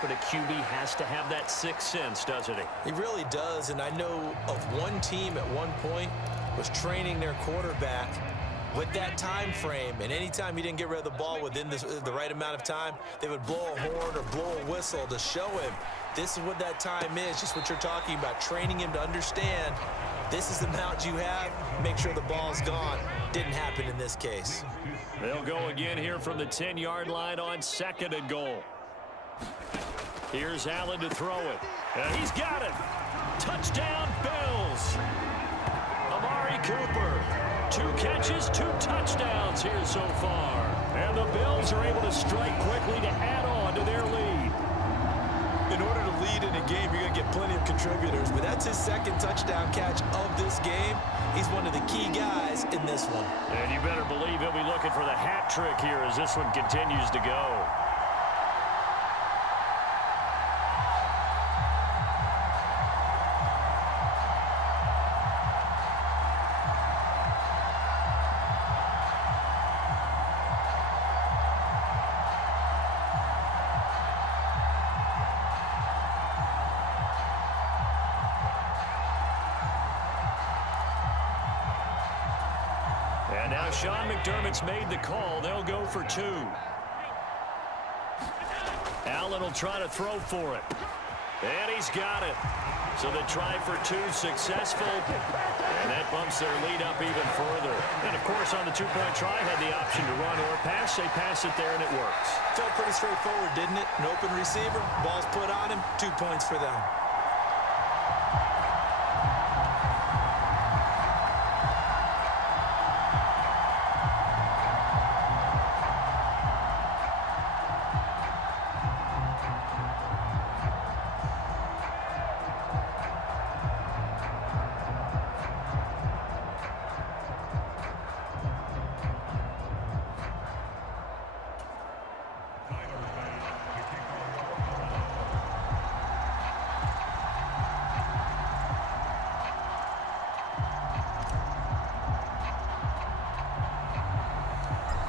but a QB has to have that sixth sense, doesn't he? He really does, and I know of one team at one point was training their quarterback with that time frame, and anytime he didn't get rid of the ball within the right amount of time, they would blow a horn or blow a whistle to show him this is what that time is, just what you're talking about, training him to understand this is the amount you have, make sure the ball's gone. Didn't happen in this case. They'll go again here from the 10-yard line on 2nd and goal. Here's Allen to throw it. And he's got it. Touchdown, Bills. Amari Cooper. 2 catches, 2 touchdowns here so far. And the Bills are able to strike quickly to add on to their lead. In order to lead in a game, you're going to get plenty of contributors, but that's his 2nd touchdown catch of this game. He's one of the key guys in this one. And you better believe he'll be looking for the hat trick here as this one continues to go. And now Sean McDermott's made the call. They'll go for 2. Allen will try to throw for it. And he's got it. So the try for 2 successful. And that bumps their lead up even further. And, of course, on the 2-point try, had the option to run or pass. They pass it there, and it works. Felt pretty straightforward, didn't it? An open receiver, ball's put on him, 2 points for them.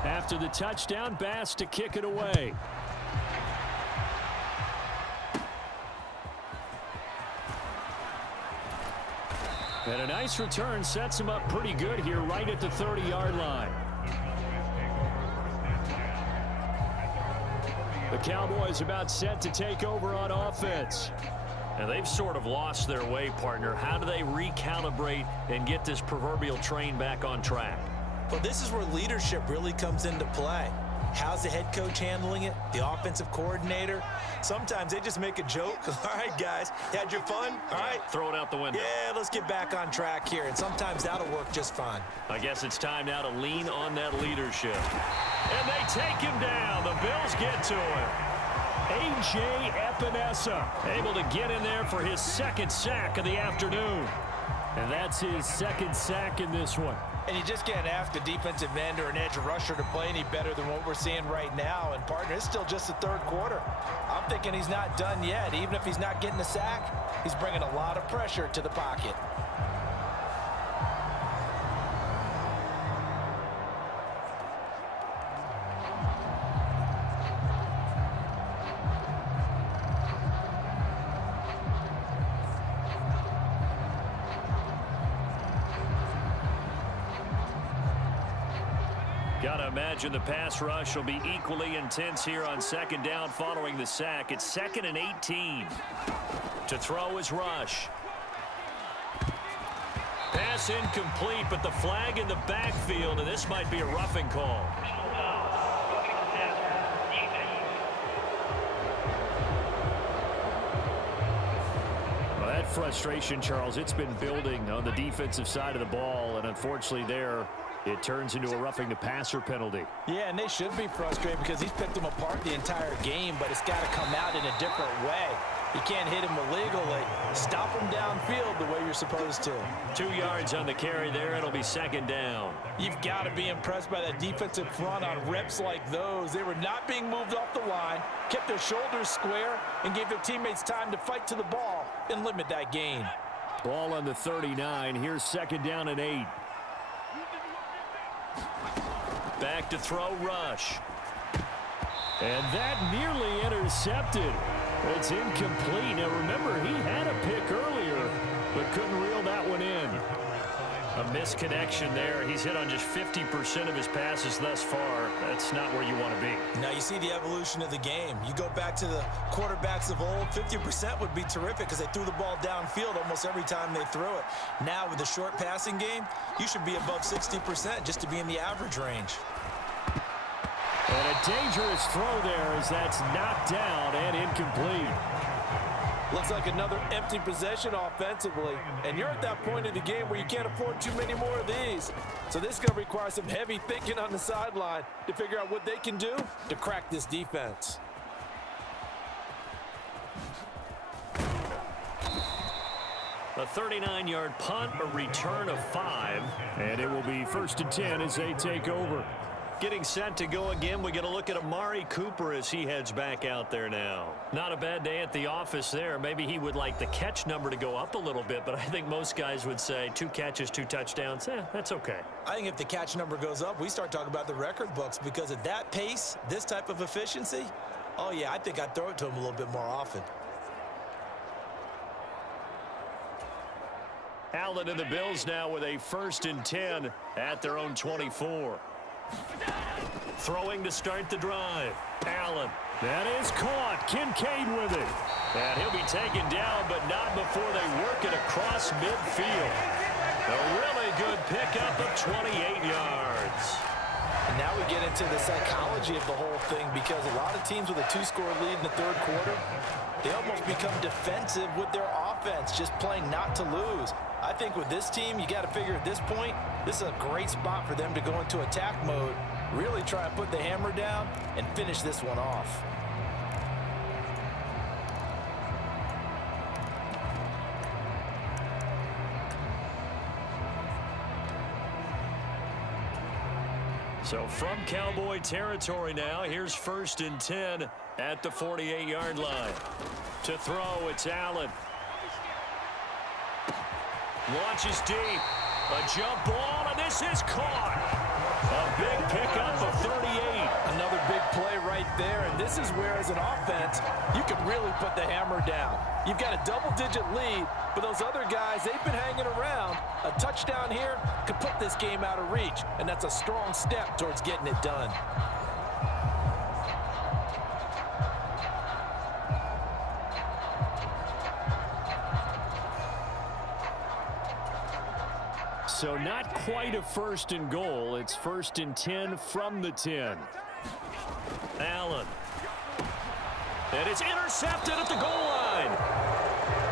After the touchdown, Bass to kick it away. And a nice return sets him up pretty good here right at the 30-yard line. The Cowboys about set to take over on offense. And they've sort of lost their way, partner. How do they recalibrate and get this proverbial train back on track? Well, this is where leadership really comes into play. How's the head coach handling it? The offensive coordinator? Sometimes they just make a joke. All right, guys, you had your fun? All right. Throw it out the window. Yeah, let's get back on track here. And sometimes that'll work just fine. I guess it's time now to lean on that leadership. And they take him down. The Bills get to him. A.J. Epinesa able to get in there for his 2nd sack of the afternoon. And that's his 2nd sack in this one. And you just can't ask a defensive end or an edge rusher to play any better than what we're seeing right now. And, partner, it's still just the 3rd quarter. I'm thinking he's not done yet. Even if he's not getting a sack, he's bringing a lot of pressure to the pocket. Gotta imagine the pass rush will be equally intense here on 2nd down following the sack. It's 2nd and 18. To throw is Rush. Pass incomplete, but the flag in the backfield, and this might be a roughing call. Well, that frustration, Charles, it's been building on the defensive side of the ball, and unfortunately there, it turns into a roughing the passer penalty. Yeah, and they should be frustrated because he's picked them apart the entire game, but it's got to come out in a different way. You can't hit him illegally. Stop him downfield the way you're supposed to. 2 yards on the carry there. It'll be 2nd down. You've got to be impressed by that defensive front on reps like those. They were not being moved off the line, kept their shoulders square, and gave their teammates time to fight to the ball and limit that gain. Ball on the 39. Here's 2nd down and 8. Back to throw, Rush. And that nearly intercepted. It's incomplete. Now, remember, he had a pick earlier, but couldn't reel that one in. A misconnection there. He's hit on just 50% of his passes thus far. That's not where you want to be. Now you see the evolution of the game. You go back to the quarterbacks of old, 50% would be terrific because they threw the ball downfield almost every time they threw it. Now with the short passing game, you should be above 60% just to be in the average range. And a dangerous throw there as that's knocked down and incomplete. Looks like another empty possession offensively. And you're at that point in the game where you can't afford too many more of these. So this is going to require some heavy thinking on the sideline to figure out what they can do to crack this defense. A 39-yard punt, a return of 5. And it will be 1st and 10 as they take over. Getting set to go again, we get a look at Amari Cooper as he heads back out there now. Not a bad day at the office there. Maybe he would like the catch number to go up a little bit, but I think most guys would say 2 catches, 2 touchdowns. That's okay. I think if the catch number goes up, we start talking about the record books because at that pace, this type of efficiency, oh yeah, I think I'd throw it to him a little bit more often. Allen and the Bills now with a 1st and 10 at their own 24. Throwing to start the drive. Allen. That is caught. Kincaid with it. And he'll be taken down, but not before they work it across midfield. A really good pickup of 28 yards. And now we get into the psychology of the whole thing because a lot of teams with a 2-score lead in the 3rd quarter, they almost become defensive with their offense, just playing not to lose. I think with this team, you got to figure at this point, this is a great spot for them to go into attack mode, really try and put the hammer down and finish this one off. So from Cowboy territory now, here's 1st and 10 at the 48-yard line. To throw, it's Allen. Launches deep. A jump ball, and this is caught. A big pickup of 38. Another big play right there, and this is where, as an offense, you can really put the hammer down. You've got a double-digit lead, but those other guys, they've been hanging around. A touchdown here could put this game out of reach, and that's a strong step towards getting it done. So not quite a 1st and goal. It's 1st and 10 from the 10. Allen. And it's intercepted at the goal line.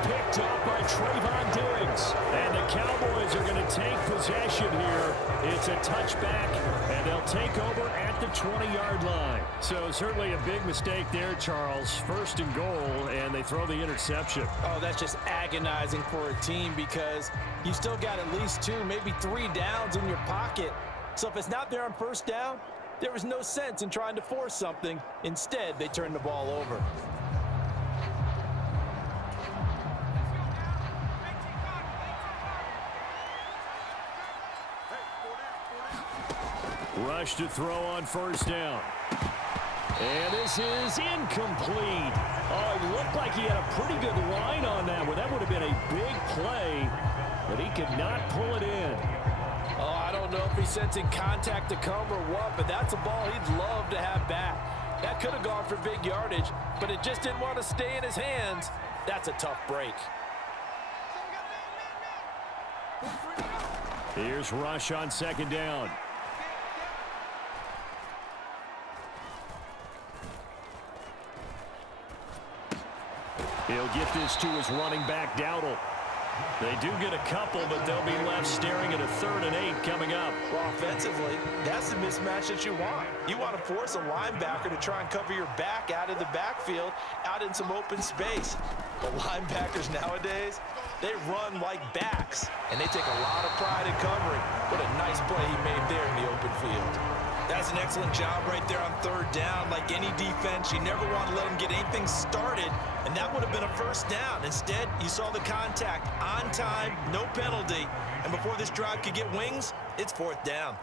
Picked up by Trayvon Diggs. And the Cowboys are going to take possession here. It's a touchback, and they'll take over at the 20-yard line. So certainly a big mistake there, Charles. 1st and goal, and they throw the interception. Oh, that's just agonizing for a team because you still got at least 2, maybe 3 downs in your pocket. So if it's not there on 1st down, there was no sense in trying to force something. Instead, they turned the ball over. Rush to throw on 1st down. And this is incomplete. Oh, it looked like he had a pretty good line on that one. That would have been a big play, but he could not pull it in. Oh, I don't know if he's sensing contact to come or what, but that's a ball he'd love to have back. That could have gone for big yardage, but it just didn't want to stay in his hands. That's a tough break. Here's Rush on 2nd down. He'll get this to his running back, Dowdle. They do get a couple, but they'll be left staring at a 3rd and 8 coming up. Well, offensively, that's the mismatch that you want. You want to force a linebacker to try and cover your back out of the backfield, out in some open space. The linebackers nowadays, they run like backs, and they take a lot of pride in covering. What a nice play he made there in the open field. That's an excellent job right there on 3rd down. Like any defense, you never want to let them get anything started, and that would have been a 1st down. Instead, you saw the contact on time, no penalty, and before this drive could get wings, it's 4th down.